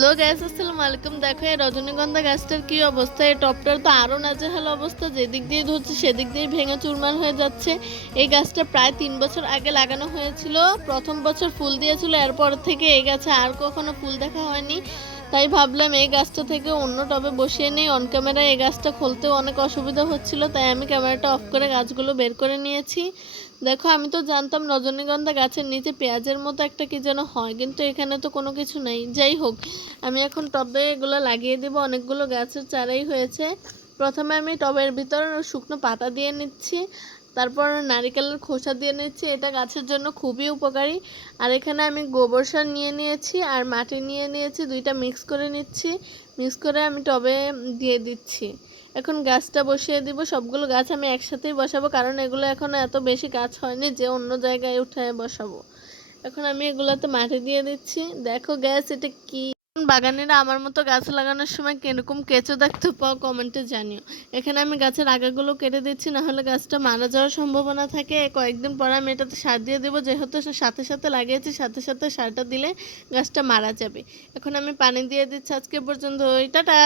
Hello guys, আসসালামু আলাইকুম। দেখো এই রজনীগন্ধা গাছটার কি অবস্থা। এই টবটার তো আরো নাজেহাল অবস্থা, যেদিক দিয়ে ধরছে সেদিক দিয়ে ভেঙে চুরমার হয়ে যাচ্ছে। এই গাছটা প্রায় 3 বছর আগে লাগানো হয়েছিল। প্রথম বছর ফুল দিয়েছিল, এরপর থেকে এই গাছে আর কখনো ফুল দেখা হয়নি। তাই ভাবলাম এই গাছটা থেকে অন্য টবে বসিয়ে নেই। অন ক্যামেরায় এই গাছটা খুলতেও অনেক অসুবিধা হচ্ছিল, তাই আমি ক্যামেরাটা অফ করে গাছগুলো বের করে নিয়েছি। দেখো আমি তো জানতাম রজনীগন্ধা গাছের নিচে পেঁয়াজের মতো একটা কি যেন হয়, কিন্তু এখানে তো কোনো কিছু নেই। যাই হোক, আমি এখন টবে এগুলো লাগিয়ে দেবো। অনেকগুলো গাছের চারাই হয়েছে। প্রথমে আমি টবের ভিতর শুকনো পাতা দিয়ে নিচ্ছি, তারপর নারিকেলের খোসা দিয়ে নিচ্ছি। এটা গাছের জন্য খুবই উপকারী। আর এখানে আমি গোবর সার নিয়ে নিয়েছি আর মাটি নিয়ে নিয়েছি, দুইটা মিক্স করে নিচ্ছি। মিক্স করে আমি টবে দিয়ে দিচ্ছি। এখন গাছটা বসিয়ে দিব। সবগুলো গাছ আমি একসাথেই বসাবো, কারণ এগুলো এখনো এত বেশি গাছ হয়নি যে অন্য জায়গায় উঠে বসাবো। এখন আমি এগুলোতে মাটি দিয়ে দিচ্ছি। দেখো গ্যাস, এটা কি? বাগানিরা আমার মতো গাছ লাগানোর সময় কিরকম কেঁচো দেখতে পাও কমেন্টে জানিও। এখানে আমি গাছের আগাগুলো কেটে দিচ্ছি, না হলে গাছটা মারা যাওয়ার সম্ভাবনা থাকে। কয়েকদিন পর আমি এটাতে সার দিয়ে দেবো, যেহেতু সাথে সাথে লাগিয়েছি, সাথে সাথে সারটা দিলে গাছটা মারা যাবে। এখন আমি পানি দিয়ে দিচ্ছি। আজকে পর্যন্ত, টাটা।